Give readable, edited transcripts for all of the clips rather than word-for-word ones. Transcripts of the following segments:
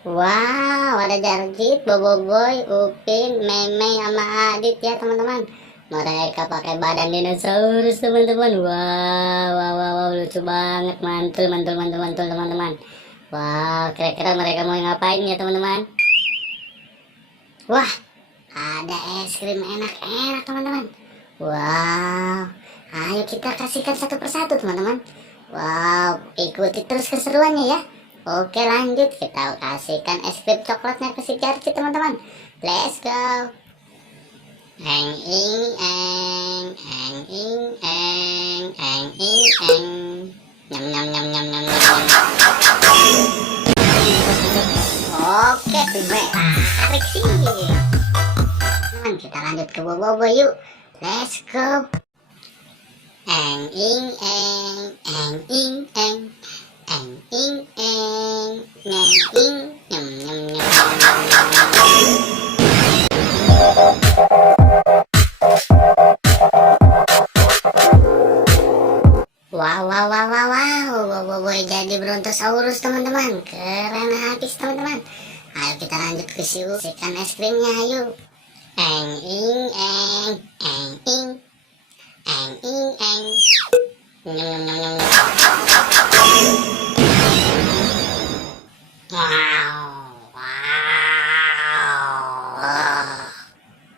Wow, ada Jarjit, Boboiboy, Upin, Meme, sama Adit ya teman-teman. Mereka pakai badan dinosaurus teman-teman. Wow, wow, wow, wow, lucu banget, mantul, mantul, mantul, mantul teman-teman. Wow, kira-kira mereka mau ngapain ya teman-teman? Wah, ada es krim enak-enak teman-teman. Wow, ayo kita kasihkan satu persatu teman-teman. Wow, ikuti terus keseruannya ya. Oke, lanjut, kita kasihkan es krim coklatnya ke si Jarci teman-teman. Let's go. Eng ing eng eng ing eng eng ing eng. Nyam nyam nyam nyam nyam nyam. Oke, tarik sih. Teman, kita lanjut ke Bobo yuk. Let's go. Eng ing eng ing eng eng ing eng nyam ing nyam nyam nyam. Wow, wow, wow, wow, wow, Boboiboy jadi Brontosaurus teman-teman, keren habis teman-teman. Ayo kita lanjut ke sikan es krimnya, ayo. Eng ing eng eng ing eng ing eng nyam nyam nyam nyam. Wow, wow.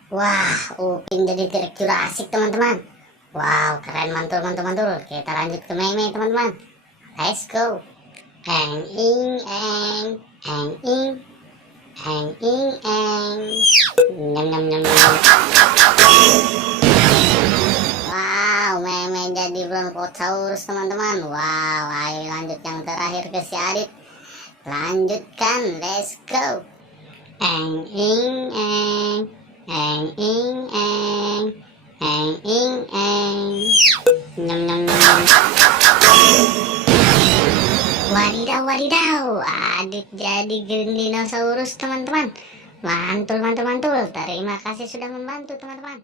Wah, Upin jadi T-Rex Jurassic teman-teman. Wow, keren, mantul, mantul, mantul. Kita lanjut ke Meme teman-teman. Let's go. Eng ing eng ing eng ing eng nyam nyam nyam nyam. Wow, Meme jadi Brontosaurus teman-teman. Wow, ayo lanjut yang terakhir ke si Adit. Lanjutkan, let's go. Eng ing eng ing eng ing eng nyam nyam nyam. Wadidaw, wadidaw, Adit jadi Green Dinosaurus teman-teman. Mantul, mantul, mantul. Terima kasih sudah membantu teman-teman.